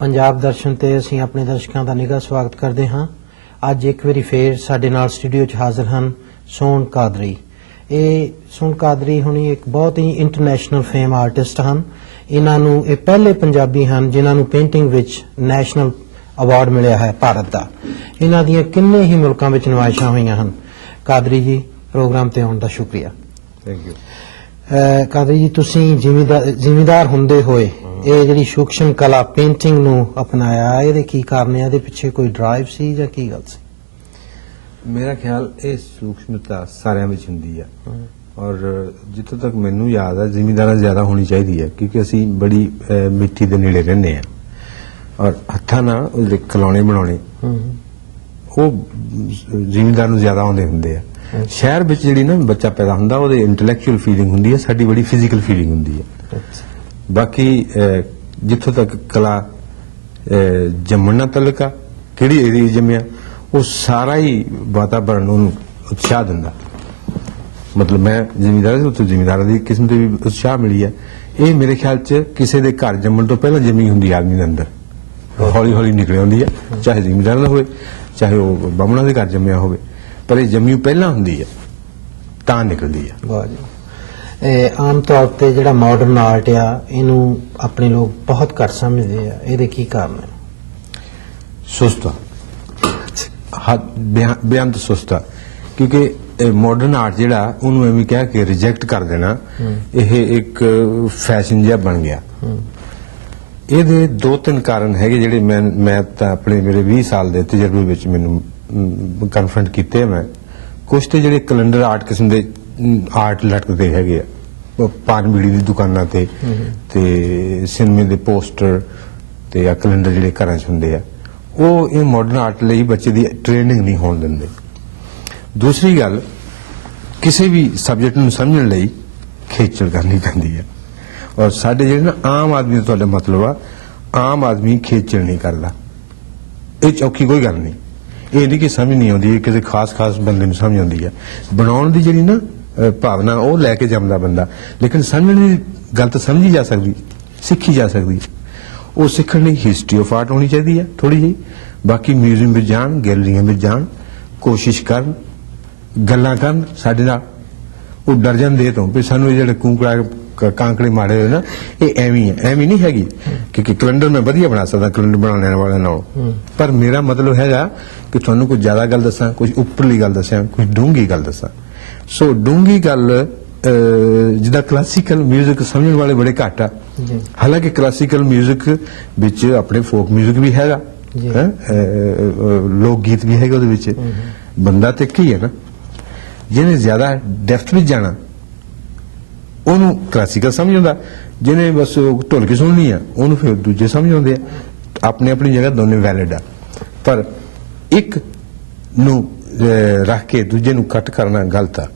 ਪੰਜਾਬ ਦਰਸ਼ਨ ਤੇ ਅਸੀਂ ਆਪਣੇ ਦਰਸ਼ਕਾਂ ਦਾ ਨਿੱਘਾ ਸਵਾਗਤ ਕਰਦੇ ਹਾਂ। ਅੱਜ ਇੱਕ ਵਾਰੀ ਫੇਰ ਸਾਡੇ ਨਾਲ ਸਟੂਡੀਓ 'ਚ ਹਾਜ਼ਰ ਹਨ ਸੋਹਣ ਕਾਦਰੀ। ਇਹ ਸੋਹਣ ਕਾਦਰੀ ਹੁਣੀ ਇੱਕ ਬਹੁਤ ਹੀ ਇੰਟਰਨੈਸ਼ਨਲ ਫੇਮ ਆਰਟਿਸਟ ਹਨ। ਇਹਨਾਂ ਨੂੰ ਇਹ ਪਹਿਲੇ ਪੰਜਾਬੀ ਹਨ ਜਿਨ੍ਹਾਂ ਨੂੰ ਪੇਂਟਿੰਗ ਵਿੱਚ ਨੈਸ਼ਨਲ ਅਵਾਰਡ ਮਿਲਿਆ ਹੈ ਭਾਰਤ ਦਾ। ਇਹਨਾਂ ਦੀਆਂ ਕਿੰਨੇ ਹੀ ਮੁਲਕਾਂ ਵਿੱਚ ਨੁਮਾਇਸ਼ਾਂ ਹੋਈਆਂ ਹਨ। ਕਾਦਰੀ ਜੀ, ਪ੍ਰੋਗਰਾਮ ਤੇ ਆਉਣ ਦਾ ਸ਼ੁਕਰੀਆ। Thank you. ਕਾਦਰੀ ਜੀ, ਤੁਸੀਂ ਜ਼ਿਮੀਂਦਾਰ ਹੁੰਦੇ ਹੋਏ ਇਹ ਜਿਹੜੀ ਸੂਖਸ਼ਮ ਕਲਾ ਪੇਂਟਿੰਗ ਨੂੰ ਅਪਣਾਇਆ, ਇਹਦੇ ਕੀ ਕਾਰਨ ਹੈ? ਇਹਦੇ ਪਿੱਛੇ ਕੋਈ ਡਰਾਈਵ ਸੀ ਜਾਂ ਕੀ ਗੱਲ ਸੀ? ਮੇਰਾ ਖਿਆਲ ਇਹ ਸੂਖਸ਼ਮਤਾ ਸਾਰਿਆਂ ਵਿੱਚ ਹੁੰਦੀ ਹੈ ਔਰ ਜਿੱਥੋਂ ਤੱਕ ਮੈਨੂੰ ਯਾਦ ਹੈ ਜ਼ਿਮੀਂਦਾਰਾਂ ਜ਼ਿਆਦਾ ਹੋਣੀ ਚਾਹੀਦੀ ਹੈ ਕਿਉਂਕਿ ਅਸੀਂ ਬੜੀ ਮਿੱਟੀ ਦੇ ਨੇੜੇ ਰਹਿੰਦੇ ਹਾਂ ਔਰ ਹੱਥਾਂ ਨਾਲ ਉਹਦੇ ਖਿਡੌਣੇ ਬਣਾਉਣੇ ਉਹ ਜ਼ਿਮੀਂਦਾਰ ਨੂੰ ਜ਼ਿਆਦਾ ਆਉਂਦੇ ਹੁੰਦੇ ਆ। ਸ਼ਹਿਰ ਵਿੱਚ ਜਿਹੜੀ ਨਾ ਬੱਚਾ ਪੈਦਾ ਹੁੰਦਾ ਉਹਦੇ ਇੰਟੈਲੈਕਚੁਅਲ ਫੀਲਿੰਗ ਹੁੰਦੀ ਹੈ, ਸਾਡੀ ਬੜੀ ਫਿਜ਼ੀਕਲ ਫੀਲਿੰਗ ਹੁੰਦੀ ਹੈ। ਬਾਕੀ ਜਿੱਥੋਂ ਤੱਕ ਕਲਾ ਜੰਮਣ ਨਾਲ ਤਲਕ ਆ, ਕਿਹੜੀ ਏਰੀਆ ਜੰਮਿਆ, ਉਹ ਸਾਰਾ ਹੀ ਵਾਤਾਵਰਣ ਉਹਨੂੰ ਉਤਸ਼ਾਹ ਦਿੰਦਾ। ਮਤਲਬ ਮੈਂ ਜ਼ਿਮੀਂਦਾਰ ਸੀ, ਉੱਥੇ ਜ਼ਿਮੀਂਦਾਰਾਂ ਦੀ ਕਿਸਮ ਦੀ ਵੀ ਉਤਸ਼ਾਹ ਮਿਲੀ ਹੈ। ਇਹ ਮੇਰੇ ਖਿਆਲ 'ਚ ਕਿਸੇ ਦੇ ਘਰ ਜੰਮਣ ਤੋਂ ਪਹਿਲਾਂ ਜੰਮੀ ਹੁੰਦੀ ਆਦਮੀ ਦੇ ਅੰਦਰ, ਹੌਲੀ ਹੌਲੀ ਨਿਕਲ ਆਉਂਦੀ ਹੈ, ਚਾਹੇ ਜ਼ਿਮੀਂਦਾਰ ਦਾ ਹੋਵੇ ਚਾਹੇ ਉਹ ਬਾਹਮਣਾਂ ਦੇ ਘਰ ਜੰਮਿਆ ਹੋਵੇ, ਪਰ ਇਹ ਜੰਮੀ ਪਹਿਲਾਂ ਹੁੰਦੀ ਹੈ ਤਾਂ ਨਿਕਲਦੀ ਹੈ। ਵਾਹ ਜੀ। ਆਮ ਤੌਰ ਤੇ ਜਿਹੜਾ ਮਾਡਰਨ ਆਰਟ ਆ ਇਹਨੂੰ ਆਪਣੇ ਲੋਕ ਬਹੁਤ ਘੱਟ ਸਮਝਦੇ ਆ, ਇਹਦੇ ਕੀ ਕਾਰਨ ਹੈ? ਸੁਸਤਾ, ਬੇਅੰਤ ਸੁਸਤਾ। ਕਿਉਂਕਿ ਮਾਡਰਨ ਆਰਟ ਜਿਹੜਾ ਉਹਨੂੰ ਐਵੇਂ ਕਹਿ ਕੇ ਰਿਜੈਕਟ ਕਰ ਦੇਣਾ, ਇਹ ਇੱਕ ਫੈਸ਼ਨ ਜਿਹਾ ਬਣ ਗਿਆ। ਇਹਦੇ ਦੋ ਤਿੰਨ ਕਾਰਨ ਹੈਗੇ ਜਿਹੜੇ ਮੈਂ ਤਾਂ ਆਪਣੇ ਮੇਰੇ 20 ਸਾਲ ਦੇ ਤਜਰਬੇ ਵਿੱਚ ਮੈਨੂੰ ਕਨਫਰੰਟ ਕੀਤੇ। ਮੈਂ ਕੁਝ ਤੇ ਜਿਹੜੇ ਕੈਲੰਡਰ ਆਰਟ ਕਿਸਮ ਦੇ ਆਰਟ ਲਟਕਦੇ ਹੈਗੇ ਆ ਪਾਨ ਬੀੜੀ ਦੀ ਦੁਕਾਨਾਂ ਤੇ ਸਿਨੇਮੇ ਦੇ ਪੋਸਟਰ ਤੇ ਜਾਂ ਕੈਲੰਡਰ ਜਿਹੜੇ ਘਰਾਂ 'ਚ ਹੁੰਦੇ ਆ, ਉਹ ਇਹ ਮਾਡਰਨ ਆਰਟ ਲਈ ਬੱਚੇ ਦੀ ਟ੍ਰੇਨਿੰਗ ਨਹੀਂ ਹੋਣ ਦਿੰਦੇ। ਦੂਸਰੀ ਗੱਲ, ਕਿਸੇ ਵੀ ਸਬਜੈਕਟ ਨੂੰ ਸਮਝਣ ਲਈ ਖੇਚਲ ਕਰਨੀ ਪੈਂਦੀ ਹੈ ਔਰ ਸਾਡੇ ਜਿਹੜੇ ਨਾ ਆਮ ਆਦਮੀ ਦਾ ਤੁਹਾਡਾ ਮਤਲਬ ਆ, ਆਮ ਆਦਮੀ ਖੇਚਲ ਨਹੀਂ ਕਰਦਾ। ਇਹ ਚੌਖੀ ਕੋਈ ਗੱਲ ਨਹੀਂ, ਇਹ ਨਹੀਂ ਕਿ ਸਮਝ ਨਹੀਂ ਆਉਂਦੀ, ਕਿਸੇ ਖਾਸ ਬੰਦੇ ਨੂੰ ਸਮਝ ਆਉਂਦੀ ਹੈ। ਬਣਾਉਣ ਦੀ ਜਿਹੜੀ ਨਾ ਭਾਵਨਾ ਉਹ ਲੈ ਕੇ ਜੰਮਦਾ ਬੰਦਾ, ਲੇਕਿਨ ਸਮਝਣ ਦੀ ਗੱਲ ਤਾਂ ਸਮਝੀ ਜਾ ਸਕਦੀ, ਸਿੱਖੀ ਜਾ ਸਕਦੀ। ਉਹ ਸਿੱਖਣ ਲਈ ਹਿਸਟਰੀ ਆਫ ਆਰਟ ਹੋਣੀ ਚਾਹੀਦੀ ਹੈ ਥੋੜੀ ਜਿਹੀ। ਬਾਕੀ ਮਿਊਜ਼ੀਅਮ ਵਿੱਚ ਜਾਣ, ਗੈਲਰੀਆਂ ਵਿੱਚ ਜਾਣ, ਕੋਸ਼ਿਸ਼ ਕਰਨ, ਗੱਲਾਂ ਕਰਨ ਸਾਡੇ ਨਾਲ। ਉਹ ਡਰ ਜਾਂਦੇ ਤੋਂ ਵੀ ਸਾਨੂੰ ਇਹ ਜਿਹੜੇ ਕਾਂਕੜੇ ਮਾਰੇ ਹੋਏ ਨਾ ਇਹ ਐਵੇਂ ਨਹੀਂ ਹੈਗੀ। ਕਿਉਂਕਿ ਕੈਲੰਡਰ ਮੈਂ ਵਧੀਆ ਬਣਾ ਸਕਦਾ ਕੈਲੰਡਰ ਬਣਾਉਣ ਵਾਲਿਆਂ ਨਾਲ, ਪਰ ਮੇਰਾ ਮਤਲਬ ਹੈਗਾ ਕਿ ਤੁਹਾਨੂੰ ਕੋਈ ਜ਼ਿਆਦਾ ਗੱਲ ਦੱਸਾਂ, ਕੁਝ ਉੱਪਰਲੀ ਗੱਲ ਦੱਸਾਂ, ਕੁਝ ਡੂੰਘੀ ਗੱਲ ਦੱਸਾਂ। ਸੋ ਡੂੰਘੀ ਗੱਲ ਜਿੱਦਾਂ ਕਲਾਸੀਕਲ ਮਿਊਜ਼ਿਕ ਸਮਝਣ ਵਾਲੇ ਬੜੇ ਘੱਟ ਆ। ਹਾਲਾਂਕਿ ਕਲਾਸੀਕਲ ਮਿਊਜ਼ਿਕ ਵਿੱਚ ਆਪਣੇ ਫੋਕ ਮਿਊਜ਼ਿਕ ਵੀ ਹੈਗਾ, ਲੋਕ ਗੀਤ ਵੀ ਹੈਗੇ ਉਹਦੇ ਵਿੱਚ। ਬੰਦਾ ਤੇ ਕੀ ਹੈ ਨਾ, ਜਿਹਨੇ ਜ਼ਿਆਦਾ ਡੈਫਥ ਵਿੱਚ ਜਾਣਾ ਉਹਨੂੰ ਕਲਾਸੀਕਲ ਸਮਝ ਆਉਂਦਾ, ਜਿਹਨੇ ਬਸ ਢੋਲਕੀ ਸੁਣਨੀ ਆ ਉਹਨੂੰ ਫਿਰ ਦੂਜੇ ਸਮਝ ਆਉਂਦੇ ਆ। ਆਪਣੀ ਆਪਣੀ ਜਗ੍ਹਾ ਦੋਨੇ ਵੈਲਿਡ ਆ, ਪਰ ਇੱਕ ਨੂੰ ਰੱਖ ਕੇ ਦੂਜੇ ਨੂੰ ਕੱਟ ਕਰਨਾ ਗਲਤ ਆ।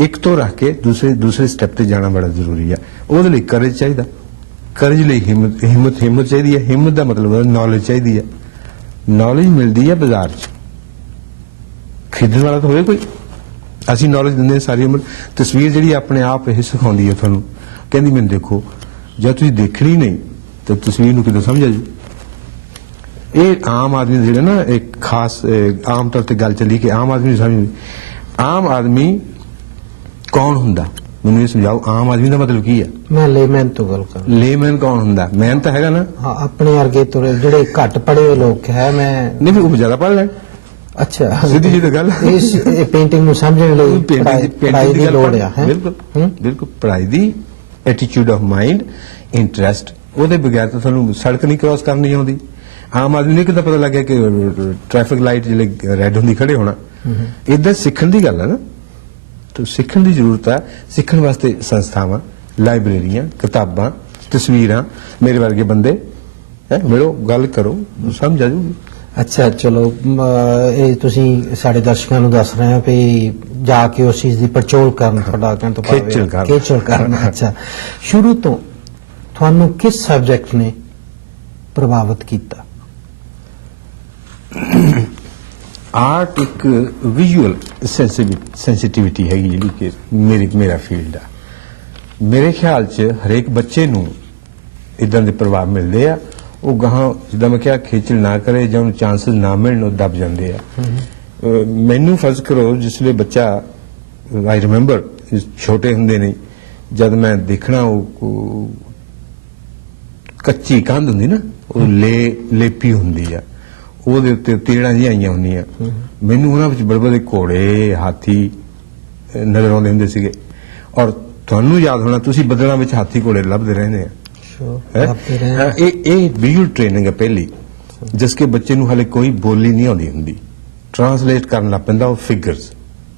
ਇੱਕ ਤੋਂ ਰੱਖ ਕੇ ਦੂਸਰੇ ਸਟੈਪ ਤੇ ਜਾਣਾ ਬੜਾ ਜ਼ਰੂਰੀ ਆ। ਉਹਦੇ ਲਈ ਕਰੇਜ ਚਾਹੀਦਾ, ਕਰੇਜ ਲਈ ਹਿੰਮਤ ਚਾਹੀਦੀ ਹੈ। ਹਿੰਮਤ ਦਾ ਮਤਲਬ ਨੌਲੇਜ ਚਾਹੀਦੀ ਹੈ। ਨੌਲੇਜ ਮਿਲਦੀ ਹੈ ਬਾਜ਼ਾਰ 'ਚ, ਖਰੀਦਣ ਵਾਲਾ ਤਾਂ ਹੋਵੇ ਕੋਈ। ਅਸੀਂ ਨੌਲੇਜ ਦਿੰਦੇ ਸਾਰੀ ਉਮਰ। ਤਸਵੀਰ ਜਿਹੜੀ ਆਪਣੇ ਆਪ ਇਹ ਸਿਖਾਉਂਦੀ ਹੈ ਤੁਹਾਨੂੰ, ਕਹਿੰਦੀ ਮੈਨੂੰ ਦੇਖੋ। ਜਦ ਤੁਸੀਂ ਦੇਖਣੀ ਨਹੀਂ ਤਾਂ ਤਸਵੀਰ ਨੂੰ ਕਿੱਦਾਂ ਸਮਝ ਆ ਜੀ? ਇਹ ਆਮ ਆਦਮੀ ਦੇ ਜਿਹੜੇ ਨਾ ਇੱਕ ਖਾਸ ਆਮ ਤੌਰ ਤੇ ਗੱਲ ਚੱਲੀ ਕਿ ਆਮ ਆਦਮੀ ਨੂੰ ਸਮਝ। ਆਮ ਆਦਮੀ ਕੌਣ ਹੁੰਦਾ ਮੈਨੂੰ ਇਹ ਸਮਝਾਓ। ਆਮ ਆਦਮੀ ਦਾ ਮਤਲਬ ਕੀ ਹੈ? ਮੈਂ ਲੇਮੈਨ ਤੋਂ ਗੱਲ ਕਰ। ਲੇਮੈਨ ਕੌਣ ਹੁੰਦਾ? ਮੈਨ ਤਾਂ ਹੈਗਾ ਨਾ, ਹਾਂ, ਆਪਣੇ ਵਰਗੇ ਜਿਹੜੇ ਘੱਟ ਪੜ੍ਹੇ ਹੋਏ ਲੋਕ ਹੈ। ਮੈਂ ਨਹੀਂ, ਉਹ ਜ਼ਿਆਦਾ ਪੜ੍ਹ ਲੈਣ। ਅੱਛਾ, ਸਿੱਧੀ ਜਿਹੀ ਗੱਲ। ਇਸ ਪੇਂਟਿੰਗ ਨੂੰ ਸਮਝਣ ਲਈ ਪੜ੍ਹਾਈ ਦੀ ਲੋੜ ਆ। ਬਿਲਕੁਲ ਪੜ੍ਹਾਈ ਦੀ, ਐਟੀਟਿਊਡ ਆਫ ਮਾਈਂਡ, ਇੰਟਰਸਟ। ਉਹਦੇ ਬਗੈਰ ਤਾਂ ਤੁਹਾਨੂੰ ਸੜਕ ਨਹੀਂ ਕ੍ਰਾਸ ਕਰਨੀ ਆਉਂਦੀ। ਆਮ ਆਦਮੀ ਨੂੰ ਕਿੱਦਾਂ ਪਤਾ ਲੱਗਿਆ ਕਿ ਟ੍ਰੈਫਿਕ ਲਾਈਟ ਜਿਹੜੇ ਰੈੱਡ ਹੁੰਦੀ ਖੜੇ ਹੋਣਾ? ਇਦਾਂ ਸਿੱਖਣ ਦੀ ਗੱਲ ਹੈ ਨਾ, ਤਾਂ ਸਿੱਖਣ ਦੀ ਜ਼ਰੂਰਤ ਹੈ। ਸਿੱਖਣ ਵਾਸਤੇ ਸੰਸਥਾਵਾਂ, ਲਾਇਬ੍ਰੇਰੀਆਂ, ਕਿਤਾਬਾਂ, ਤਸਵੀਰਾਂ, ਮੇਰੇ ਵਰਗੇ ਬੰਦੇ ਮਿਲੋ, ਗੱਲ ਕਰੋ, ਸਮਝ ਆ ਜਾਊਗੀ। ਅੱਛਾ, ਚਲੋ ਇਹ ਤੁਸੀਂ ਸਾਡੇ ਦਰਸ਼ਕਾਂ ਨੂੰ ਦੱਸ ਰਹੇ ਹੋ ਵੀ ਜਾ ਕੇ ਉਸ ਚੀਜ਼ ਦੀ ਪੜਚੋਲ ਕਰਨ, ਤੁਹਾਡਾ ਕਹਿਣ ਤੋਂ ਖੇਚਲ ਕਰਨ। ਅੱਛਾ, ਸ਼ੁਰੂ ਤੋਂ ਤੁਹਾਨੂੰ ਕਿਸ ਸਬਜੈਕਟ ਨੇ ਪ੍ਰਭਾਵਿਤ ਕੀਤਾ? ਆਰਟ ਇੱਕ ਵਿਜ਼ੂਅਲ ਸੈਂਸਿਟੀਵਿਟੀ ਹੈਗੀ ਜਿਹੜੀ ਕਿ ਮੇਰਾ ਫੀਲਡ ਆ। ਮੇਰੇ ਖਿਆਲ 'ਚ ਹਰੇਕ ਬੱਚੇ ਨੂੰ ਇਦਾਂ ਦੇ ਪ੍ਰਭਾਵ ਮਿਲਦੇ ਆ ਉਹ ਗਾਹਾਂ ਜਿੱਦਾਂ ਮੈਂ ਕਿਹਾ ਖੇਚਲ ਨਾ ਕਰੇ ਜਾਂ ਉਹਨੂੰ ਚਾਂਸਸ ਨਾ ਮਿਲਣ ਉਹ ਦਬ ਜਾਂਦੇ ਆ। ਮੈਨੂੰ ਫਰਜ਼ ਕਰੋ ਜਿਸਲੇ ਬੱਚਾ ਆਈ ਰਿਮੈਂਬਰ ਛੋਟੇ ਹੁੰਦੇ ਨੇ ਜਦ ਮੈਂ ਦੇਖਣਾ ਉਹ ਕੱਚੀ ਕੰਧ ਹੁੰਦੀ ਨਾ ਉਹ ਲੇਪੀ ਹੁੰਦੀ ਆ ਉਹਦੇ ਉੱਤੇ ਤੇੜਾਂ ਜਿਹੀਆਂ ਆਈਆਂ ਹੁੰਦੀਆਂ ਮੈਨੂੰ ਉਹਨਾਂ ਵਿੱਚ ਬੜੇ ਬੜੇ ਘੋੜੇ ਹਾਥੀ ਨਜ਼ਰ ਆਉਂਦੇ ਹੁੰਦੇ ਸੀਗੇ ਔਰ ਤੁਹਾਨੂੰ ਯਾਦ ਹੋਣਾ ਤੁਸੀਂ ਬੱਦਲਾਂ ਵਿੱਚ ਹਾਥੀ ਘੋੜੇ ਲੱਭਦੇ ਰਹਿੰਦੇ ਆ। ਇਹ ਵਿਜ਼ੂਅਲ ਟ੍ਰੇਨਿੰਗ ਹੈ ਪਹਿਲੀ ਜਿਸ ਕੇ ਬੱਚੇ ਨੂੰ ਹਾਲੇ ਕੋਈ ਬੋਲੀ ਨਹੀਂ ਆਉਂਦੀ ਹੁੰਦੀ ਟ੍ਰਾਂਸਲੇਟ ਕਰਨ ਲੱਗ ਪੈਂਦਾ ਉਹ ਫਿਗਰਸ।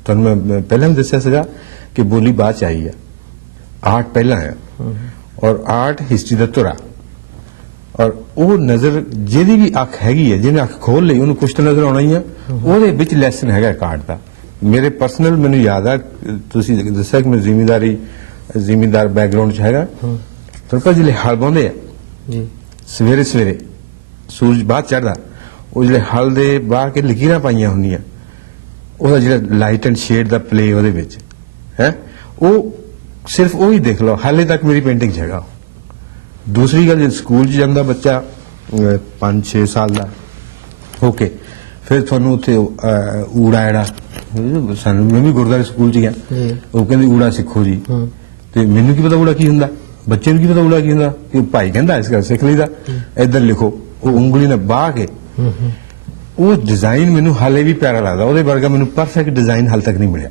ਤੁਹਾਨੂੰ ਮੈਂ ਪਹਿਲਾਂ ਵੀ ਦੱਸਿਆ ਸੀਗਾ ਕਿ ਬੋਲੀ ਬਾਅਦ ਚ ਆਈ ਆ ਆਰਟ ਪਹਿਲਾਂ ਆ ਔਰ ਆਰਟ ਹਿਸਟਰੀ ਦਾ ਧੁਰਾ ਔਰ ਉਹ ਨਜ਼ਰ ਜਿਹਦੀ ਵੀ ਅੱਖ ਹੈਗੀ ਹੈ ਜਿਹਨੇ ਅੱਖ ਖੋਲ ਲਈ ਉਹਨੂੰ ਕੁਛ ਤਾਂ ਨਜ਼ਰ ਆਉਣਾ ਹੀ ਆ ਉਹਦੇ ਵਿੱਚ ਲੈਸਨ ਹੈਗਾ ਕਾਰਡ ਦਾ। ਮੇਰੇ ਪਰਸਨਲ ਮੈਨੂੰ ਯਾਦ ਆ ਤੁਸੀਂ ਦੱਸਿਆ ਕਿ ਮੈਂ ਜ਼ਿਮੀਂਦਾਰ ਬੈਕਗ੍ਰਾਉਂਡ ਚ ਹੈਗਾ ਤੁਹਾਨੂੰ ਪਤਾ ਜਿਹੜੇ ਹਲ ਬਾਉਂਦੇ ਆ ਜੀ ਸਵੇਰੇ ਸਵੇਰੇ ਸੂਰਜ ਬਾਅਦ ਚੜ੍ਹਦਾ ਉਹ ਜਿਹੜੇ ਹਲ ਦੇ ਬਾਹਰ ਕੇ ਲਕੀਰਾਂ ਪਾਈਆਂ ਹੁੰਦੀਆਂ ਉਹਦਾ ਜਿਹੜਾ light and shade the play ਉਹਦੇ ਵਿੱਚ ਹੈ ਉਹ ਸਿਰਫ ਉਹ ਹੀ ਦੇਖ ਲਓ ਹਾਲੇ ਤੱਕ ਮੇਰੀ ਪੇਂਟਿੰਗ 'ਚ ਹੈਗਾ। ਦੂਸਰੀ ਗੱਲ ਜੇ ਸਕੂਲ 'ਚ ਜਾਂਦਾ ਬੱਚਾ 5-6 ਸਾਲ ਦਾ ਓਕੇ ਫਿਰ ਤੁਹਾਨੂੰ ਉੱਥੇ ਊੜਾ ਜਿਹੜਾ ਸਾਨੂੰ ਮੈਂ ਵੀ ਗੁਰਦੁਆਰੇ ਸਕੂਲ 'ਚ ਗਿਆ ਉਹ ਕਹਿੰਦੇ ਊੜਾ ਸਿੱਖੋ ਜੀ ਤੇ ਮੈਨੂੰ ਕੀ ਪਤਾ ਊੜਾ ਕੀ ਹੁੰਦਾ ਬੱਚੇ ਨੂੰ ਕੀ ਪਤਾ ਊੜਾ ਕੀ ਹੁੰਦਾ ਕਿ ਭਾਈ ਕਹਿੰਦਾ ਇਸ ਗੱਲ ਸਿੱਖ ਲਈਦਾ ਇੱਧਰ ਲਿਖੋ ਉਹ ਉਂਗਲੀ ਨਾਲ ਬਾਹ ਕੇ ਉਹ ਡਿਜ਼ਾਈਨ ਮੈਨੂੰ ਹਾਲੇ ਵੀ ਪਿਆਰਾ ਲੱਗਦਾ ਉਹਦੇ ਵਰਗਾ ਮੈਨੂੰ ਪਰਫੈਕਟ ਡਿਜ਼ਾਈਨ ਹਾਲੇ ਤੱਕ ਨਹੀਂ ਮਿਲਿਆ।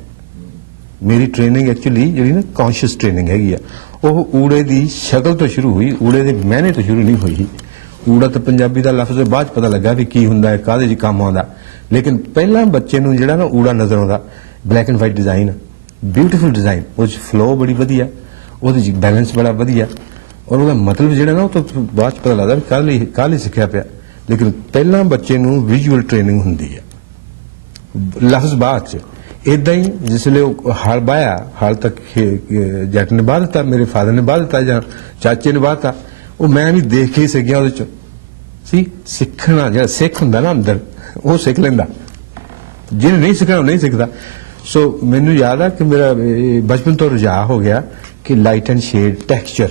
ਮੇਰੀ ਟ੍ਰੇਨਿੰਗ ਐਕਚੁਅਲੀ ਜਿਹੜੀ ਨਾ ਕੌਨਸ਼ੀਅਸ ਟ੍ਰੇਨਿੰਗ ਹੈਗੀ ਆ ਉਹ ਊੜੇ ਦੀ ਸ਼ਕਲ ਤੋਂ ਸ਼ੁਰੂ ਹੋਈ ਊੜੇ ਦੇ ਮਹਿਨੇ ਤੋਂ ਸ਼ੁਰੂ ਨਹੀਂ ਹੋਈ। ਊੜਾ ਤਾਂ ਪੰਜਾਬੀ ਦਾ ਲਫ਼ਜ਼ ਬਾਅਦ ਚ ਪਤਾ ਲੱਗਾ ਵੀ ਕੀ ਹੁੰਦਾ ਹੈ ਕਾਹਦੇ 'ਚ ਕੰਮ ਆਉਂਦਾ ਲੇਕਿਨ ਪਹਿਲਾਂ ਬੱਚੇ ਨੂੰ ਜਿਹੜਾ ਨਾ ਊੜਾ ਨਜ਼ਰ ਆਉਂਦਾ black and white design beautiful design ਉਹ 'ਚ ਫਲੋ ਬੜੀ ਵਧੀਆ ਉਹਦੇ 'ਚ ਬੈਲੈਂਸ ਬੜਾ ਵਧੀਆ ਔਰ ਉਹਦਾ ਮਤਲਬ ਜਿਹੜਾ ਨਾ ਉਹ ਤੋਂ ਬਾਅਦ ਚ ਪਤਾ ਲੱਗਦਾ ਵੀ ਕੱਲ੍ਹ ਹੀ ਸਿੱਖਿਆ ਪਿਆ ਲੇਕਿਨ ਪਹਿਲਾਂ ਬੱਚੇ ਨੂੰ ਵਿਜ਼ੂਅਲ ਟ੍ਰੇਨਿੰਗ ਹੁੰਦੀ ਹੈ ਲਫ਼ਜ਼ ਬਾਅਦ ਚ ਇਦਾਂ ਹੀ ਜਿਸਲੇ ਉਹ ਹਲ ਬਾਇਆ ਹਾਲ ਤੱਕ ਜੱਟ ਨੇ ਬਾਹ ਦਿੱਤਾ ਮੇਰੇ ਫਾਦਰ ਨੇ ਬਾਹ ਦਿੱਤਾ ਜਾਂ ਚਾਚੇ ਨੇ ਬਾਹ ਦਿੱਤਾ ਉਹ ਮੈਂ ਵੀ ਦੇਖ ਕੇ ਹੀ ਸਿੱਖ ਗਿਆ ਉਹਦੇ ਚ ਸੀ ਸਿੱਖਣਾ ਜਿਹੜਾ ਸਿੱਖ ਹੁੰਦਾ ਨਾ ਅੰਦਰ ਉਹ ਸਿੱਖ ਲੈਂਦਾ ਜਿਹਨੇ ਨਹੀਂ ਸਿੱਖਣਾ ਉਹ ਨਹੀਂ ਸਿੱਖਦਾ। ਸੋ ਮੈਨੂੰ ਯਾਦ ਆ ਕਿ ਮੇਰਾ ਬਚਪਨ ਤੋਂ ਰੁਝਾਅ ਹੋ ਗਿਆ ਕਿ ਲਾਈਟ ਐਂਡ ਸ਼ੇਡ ਟੈਕਸਚਰ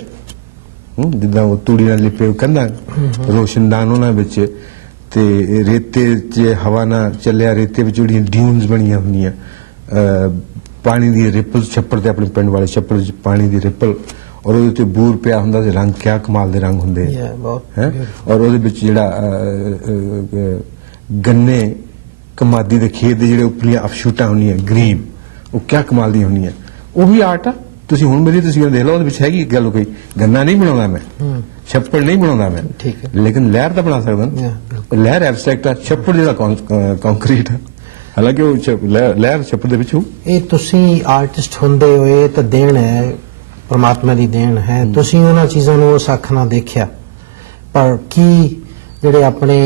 ਜਿੱਦਾਂ ਉਹ ਤੂੜੀ ਨਾਲ ਲਿਪੇ ਕਹਿੰਦਾ ਰੋਸ਼ਨਦਾਨ ਉਹਨਾਂ ਵਿੱਚ ਤੇ ਰੇਤੇ 'ਚ ਹਵਾ ਨਾਲ ਚੱਲਿਆ ਰੇਤੇ ਵਿੱਚ ਜਿਹੜੀਆਂ ਡਿਊਨਸ ਬਣੀਆਂ ਹੁੰਦੀਆਂ ਪਾਣੀ ਦੀ ਰਿਪਲ ਛੱਪੜ ਤੇ ਆਪਣੇ ਪਿੰਡ ਵਾਲੇ ਛੱਪੜ 'ਚ ਪਾਣੀ ਦੀ ਰਿਪਲ ਔਰ ਉਹਦੇ ਉੱਤੇ ਬੂਰ ਪਿਆ ਹੁੰਦਾ ਤੇ ਰੰਗ ਕਿਆ ਕਮਾਲ ਦੇ ਰੰਗ ਹੁੰਦੇ ਹੈ ਔਰ ਉਹਦੇ ਵਿੱਚ ਜਿਹੜਾ ਗੰਨੇ ਕਮਾਦੀ ਦੇ ਖੇਤ ਦੇ ਜਿਹੜੇ ਉੱਪਰਲੀਆਂ ਅਫਸ਼ੂਟਾਂ ਹੁੰਦੀਆਂ ਗ੍ਰੀਨ ਉਹ ਕਿਆ ਕਮਾਲ ਦੀਆਂ ਹੁੰਦੀਆਂ ਉਹ ਵੀ ਆਰਟ ਆ। ਤੁਸੀਂ ਹੁਣ ਮੇਰੀ ਤਸਵੀਰ ਦੇਖ ਲਓ ਉਹਦੇ ਵਿੱਚ ਹੈਗੀ ਗੱਲ ਕੋਈ ਗੰਨਾ ਨਹੀਂ ਬਣਾਉਂਦਾ ਮੈਂ ਛੱਪੜ ਨਹੀਂ ਬਣਾਉਂਦਾ ਮੈਂ ਲੇਕਿਨ ਲਹਿਰ ਤਾਂ ਬਣਾ ਸਕਦਾ ਲਹਿਰ ਐਬਸਟ੍ਰੈਕਟ ਆ ਛੱਪੜ ਜਿਹੜਾ ਕੰਕਰੀਟ ਹੈ ਹਾਲਾਂਕਿ ਉਹ ਲਹਿਰ ਛੱਪੜ ਦੇ ਵਿੱਚ ਹੋ। ਇਹ ਤੁਸੀਂ ਆਰਟਿਸਟ ਹੁੰਦੇ ਹੋਏ ਤਾਂ ਦੇਣ ਹੈ ਪਰਮਾਤਮਾ ਦੀ ਦੇਣ ਹੈ ਤੁਸੀਂ ਉਹਨਾਂ ਚੀਜ਼ਾਂ ਨੂੰ ਉਸ ਅੱਖ ਨਾਲ ਦੇਖਿਆ ਪਰ ਕੀ ਜਿਹੜੇ ਆਪਣੇ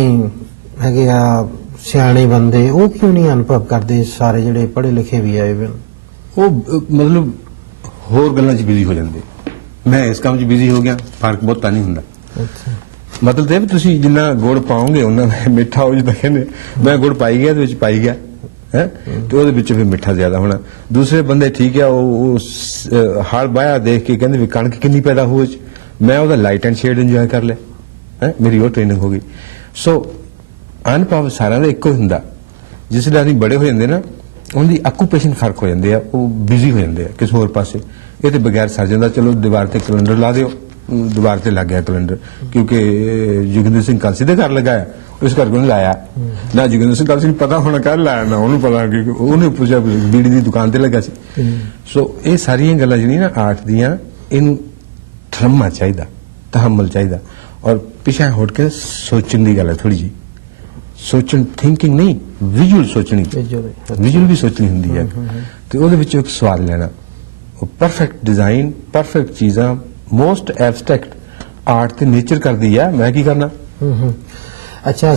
ਹੈਗੇ ਆ ਸਿਆਣੇ ਬੰਦੇ ਉਹ ਕਿਉਂ ਨਹੀਂ ਅਨੁਭਵ ਕਰਦੇ ਸਾਰੇ ਜਿਹੜੇ ਪੜ੍ਹੇ ਲਿਖੇ ਵੀ ਆਏ ਵੇ ਉਹ ਮਤਲਬ ਹੋਰ ਗੱਲਾਂ 'ਚ ਬਿਜ਼ੀ ਹੋ ਜਾਂਦੇ ਮੈਂ ਇਸ ਕੰਮ 'ਚ ਬਿਜ਼ੀ ਹੋ ਗਿਆ ਫਰਕ ਬਹੁਤਾ ਨਹੀਂ ਹੁੰਦਾ। ਮਤਲਬ ਇਹ ਵੀ ਤੁਸੀਂ ਜਿੰਨਾ ਗੁੜ ਪਾਓਗੇ ਉਹਨਾਂ ਮਿੱਠਾ ਹੋ ਜਿੱਦਾਂ ਕਹਿੰਦੇ ਮੈਂ ਗੁੜ ਪਾਈ ਗਿਆ ਤੇ ਵਿੱਚ ਪਾਈ ਗਿਆ ਹੈ ਤੇ ਉਹਦੇ ਵਿੱਚ ਫਿਰ ਮਿੱਠਾ ਜ਼ਿਆਦਾ ਹੋਣਾ। ਦੂਸਰੇ ਬੰਦੇ ਠੀਕ ਆ ਉਹ ਹਲ ਬਾਇਆ ਦੇਖ ਕੇ ਕਹਿੰਦੇ ਵੀ ਕਣਕ ਕਿੰਨੀ ਪੈਦਾ ਹੋਊ ਮੈਂ ਉਹਦਾ ਲਾਈਟ ਐਂਡ ਸ਼ੇਡ ਇੰਜੋਏ ਕਰ ਲਿਆ ਹੈ ਮੇਰੀ ਉਹ ਟ੍ਰੇਨਿੰਗ ਹੋ ਗਈ। ਸੋ ਅਨੁਭਵ ਸਾਰਿਆਂ ਦਾ ਇੱਕੋ ਹੁੰਦਾ ਜਿਸ ਲਈ ਅਸੀਂ ਬੜੇ ਹੋ ਜਾਂਦੇ ਨਾ ਉਹਨਾਂ ਦੀ ਆਕੂਪੇਸ਼ਨ ਫਰਕ ਹੋ ਜਾਂਦੇ ਆ ਉਹ ਬਿਜ਼ੀ ਹੋ ਜਾਂਦੇ ਆ ਕਿਸੇ ਹੋਰ ਪਾਸੇ ਇਹ ਤੇ ਬਗੈਰ ਸਰ ਜਾਂਦਾ ਚਲੋ ਦੀਵਾਰ ਤੇ ਕੈਲੰਡਰ ਲਾ ਦਿਓ ਦੀਵਾਰ ਤੇ ਲੱਗ ਗਿਆ ਕੈਲੰਡਰ ਕਿਉਂਕਿ ਜੋਗਿੰਦਰ ਸਿੰਘ ਕਲਸੀ ਦੇ ਘਰ ਲਗਾਇਆ ਉਸ ਕਰਕੇ ਉਹਨੇ ਲਾਇਆ ਨਾ ਜੋਗਿੰਦਰ ਸਿੰਘ ਕਲਸੀ ਨੂੰ ਪਤਾ ਹੋਣਾ ਕੱਲ ਲਾਇਆ ਨਾ ਉਹਨੂੰ ਪਤਾ ਕਿ ਉਹਨੇ ਪੁੱਛਿਆ ਬੀੜੀ ਦੀ ਦੁਕਾਨ ਤੇ ਲੱਗਾ ਸੀ। ਸੋ ਇਹ ਸਾਰੀਆਂ ਗੱਲਾਂ ਜਿਹੜੀਆਂ ਨਾ ਆਰਟ ਦੀਆਂ ਇਹਨੂੰ ਥਰਮਾ ਚਾਹੀਦਾ ਤਹਮਲ ਚਾਹੀਦਾ ਔਰ ਪਿਛਾ ਹਟ ਕੇ ਸੋਚਣ ਦੀ ਗੱਲ ਹੈ ਥੋੜੀ ਜੀ ਸੋਚਣ ਥਿੰਕਿੰਗ ਨਹੀਂ ਵਿਜ਼ੂਅਲ ਸੋਚਣੀ ਵਿਜ਼ੂਅਲ ਵੀ ਸੋਚਣੀ ਹੁੰਦੀ ਹੈ ਤੇ ਉਹਦੇ ਵਿੱਚ ਇੱਕ ਸਵਾਲ ਲੈਣਾ ਉਹ ਪਰਫੈਕਟ ਡਿਜ਼ਾਈਨ ਪਰਫੈਕਟ ਚੀਜ਼ਾਂ ਮੋਸਟ ਐਬਸਟ੍ਰੈਕਟ ਆਰਟ ਤੇ ਨੇਚਰ ਕਰਦੀ ਆ ਮੈਂ ਕੀ ਕਰਨਾ। ਅੱਛਾ